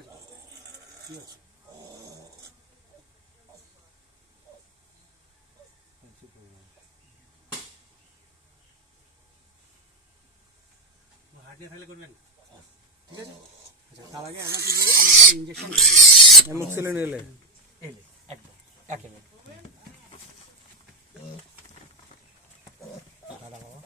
আছে ঠিক আছে হাত দিয়ে ফেলে করবেন ঠিক আছে আচ্ছা তার আগে আমরা কি করবো আমরা একটা ইনজেকশন করে দেবো অ্যামোক্সিলিন এলে একদম একেবারে দাদা বাবা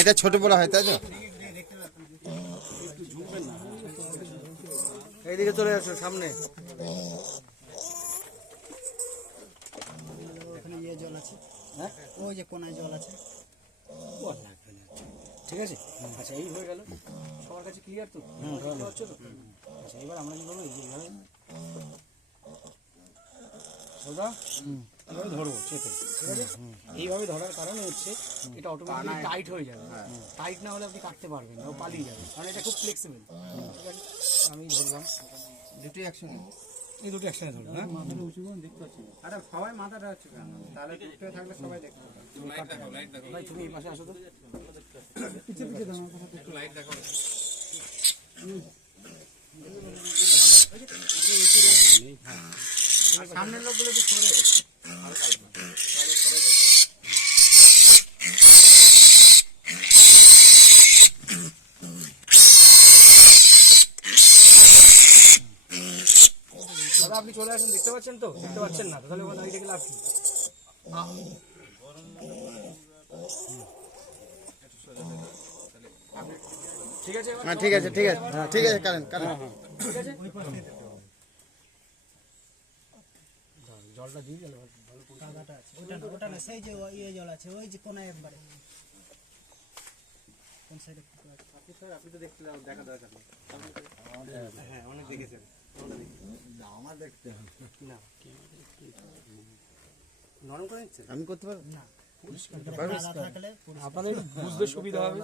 এটা ছোট বড় হয় তাই তো এইদিকে চলে আসো সামনে ওখানে ইয়ে জল আছে হ্যাঁ ওই যে কোনায় জল আছে ঠিক আছে আচ্ছা এই হয়ে গেল সবার কাছে ক্লিয়ার তো হচ্ছে তো আচ্ছা এবার আমরা কি করবো এইভাবে সোজা এইভাবে ধরবো চেপে ঠিক আছে এইভাবে ধরার কারণে হচ্ছে এটা অটোমেটিক টাইট হয়ে যাবে টাইট না হলে আপনি কাটতে পারবেন না ও পালিয়ে যাবে কারণ এটা খুব ফ্লেক্সিবল ঠিক আছে আমি ধরলাম দুটো একসঙ্গে এই দুটো একসাথে ধরবো হ্যাঁ আরে সবাই মাথাটা হচ্ছে তাহলে দুটো থাকলে সবাই দেখতে পাবে ভাই তুমি এই পাশে আসো তো পিছে পিছে দাও সামনের লোকগুলো একটু সরে দাদা আপনি চলে আসুন দেখতে পাচ্ছেন তো দেখতে পাচ্ছেন না তাহলে ওখানে দাঁড়িয়ে থেকে লাভ কি ঠিক আছে হ্যাঁ ঠিক আছে ঠিক আছে ঠিক আছে কারেন্ট কারেন্ট ঠিক আছে জলটা দিয়ে গেল কাদাটা আছে ওটা না সেই যে ইয়ে জল আছে ওই যে কোনায় একবারে কোন সাইডে আপনি তো দেখতে দেখা দরকার নেই হ্যাঁ অনেক দেখেছেন আমার দেখতে না নরম করে নিচ্ছেন আমি করতে পারবো না কাদা থাকলে আপনাদের বুঝতে সুবিধা হবে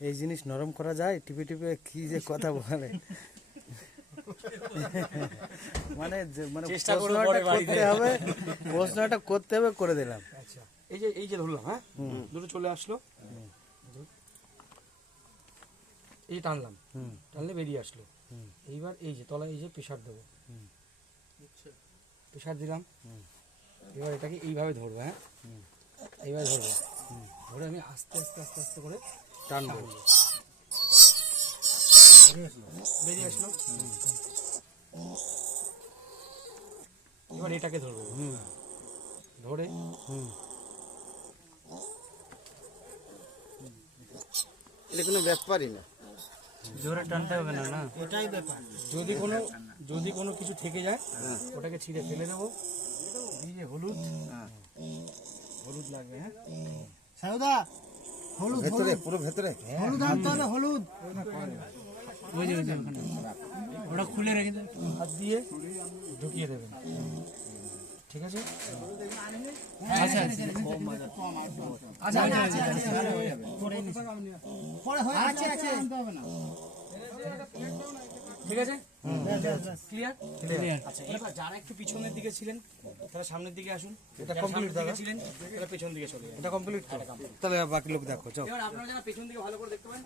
এই জিনিস নরম করা যায় টিপে টিপে কি যে কথা বলে মানে মানে চেষ্টা করলে পরে বাড়িতে করতে হবে প্রশ্নটা করতে হবে করে দিলাম আচ্ছা এই যে ধরলাম হ্যাঁ দুটো চলে আসলো এই যে টানলাম টানলে বেরিয়ে আসলো এইবার এই যে তলায় এই যে প্রেশার দেবো প্রেশার দিলাম এবার এটাকে এইভাবে ধরবো হ্যাঁ এইভাবে ধরবো ধরে আমি আস্তে আস্তে আস্তে আস্তে করে টানবো বেরিয়ে আসলো এবার এটাকে ধরবো ধরে এটা কোনো ব্যাপারই না জোরে টানতে হবে না না ওটাই ব্যাপার যদি কোনো কিছু থেকে যায় ওটাকে ছিঁড়ে ফেলে দেবো এই যে হলুদ হলুদ লাগবে হ্যাঁ সাউদা হলুদ ভেতরে পুরো ভেতরে হলুদ আনতে হবে হলুদ ওই যে ওখানে ওটা খুলে রেখে দেবেন হাত দিয়ে ঢুকিয়ে দেবেন ঠিক আছে আচ্ছা ঠিক আছে ক্লিয়ার আচ্ছা এবার যারা একটু পিছনের দিকে ছিলেন তারা সামনের দিকে আসুন এটা কমপ্লিট দাদা ছিলেন তারা পেছন দিকে চলে যান এটা কমপ্লিট তাহলে বাকি লোক দেখো চল এবার আপনারা যারা পেছন দিকে ভালো করে দেখতে পারেন